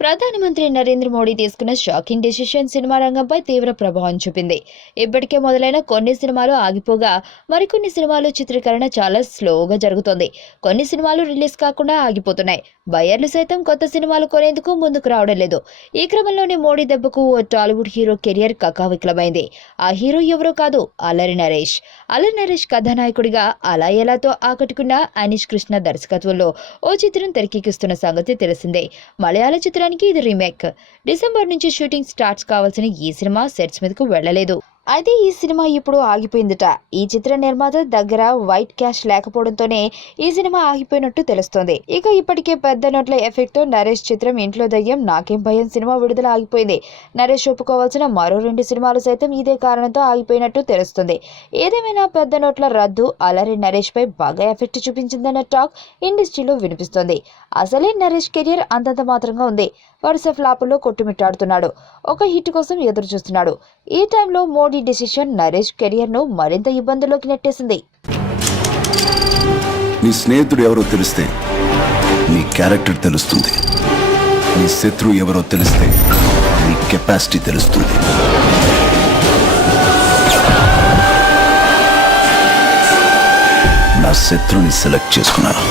ప్రధానమంత్రి నరేంద్ర మోడీ తీసుకున్న shocking decision cinema రంగంపై తీవ్ర ప్రభావం చూపింది. ఇప్పటికే మొదలైన కొన్ని సినిమాలు ఆగిపోగా మరికొన్ని సినిమాలు చిత్రీకరణ చాలా స్లోగా జరుగుతోంది. కొన్ని సినిమాలు రిలీజ్ కాకుండా ఆగిపోతున్నాయి. బయ్యర్లు సైతం కొత్త సినిమాలు కొనేందుకు ముందుకు రావడం లేదు. ఈ క్రమంలోనే మోడీ దెబ్బకు ఓ టాలీవుడ్ హీరో కెరియర్ కకావికలమైంది. ఆ హీరో ఎవరో కాదు, అల్లరి నరేష్. అల్లరి నరేష్ కథానాయకుడిగా అలా ఎలాతో ఆకట్టుకున్న అనీష్ కృష్ణ దర్శకత్వంలో ఓ చిత్రం తెరకెక్కిస్తున్న సంగతి తెలిసిందే. మలయాళ చిత్రానికి ఇది రీమేక్. డిసెంబర్ నుంచి షూటింగ్ స్టార్ట్స్ కావాల్సిన ఈ సినిమా సెట్స్ మీదకు వెళ్లలేదు. అయితే ఈ సినిమా ఇప్పుడు ఆగిపోయిందట. ఈ చిత్ర నిర్మాత దగ్గర వైట్ క్యాష్ లేకపోవడంతోనే ఈ సినిమా ఆగిపోయినట్టు తెలుస్తోంది. ఇక ఇప్పటికే పెద్ద నోట్ల ఎఫెక్ట్ తో నరేష్ చిత్రం ఇంట్లో దయ్యం నాకేం భయం సినిమా విడుదల ఆగిపోయింది. నరేష్ ఒప్పుకోవాల్సిన మరో 2 సినిమాలు సైతం ఇదే కారణంతో ఆగిపోయినట్టు తెలుస్తుంది. ఏదేమైనా పెద్ద నోట్ల రద్దు అల్లరి నరేష్ పై బాగా ఎఫెక్ట్ చూపించిందన్న టాక్ ఇండస్ట్రీలో వినిపిస్తోంది. అసలే నరేష్ కెరియర్ అంతంత మాత్రంగా ఉంది. వరుస ఫ్లాపుల్లో కొట్టుమిట్టాడుతున్నాడు. ఒక హిట్ కోసం ఎదురు చూస్తున్నాడు. ఈ టైంలో మోడీ డెసిషన్ నరేష్ కెరియర్ ను మరింత ఇబ్బందుల్లోకి నెట్టేసింది. నీ స్నేహితుడు ఎవరో తెలిస్తే నీ క్యారెక్టర్ తెలుస్తుంది. నీ శత్రువు ఎవరో తెలిస్తే నీ కెపాసిటీ తెలుస్తుంది. నా శత్రువుని సెలెక్ట్ చేసుకున్నాను.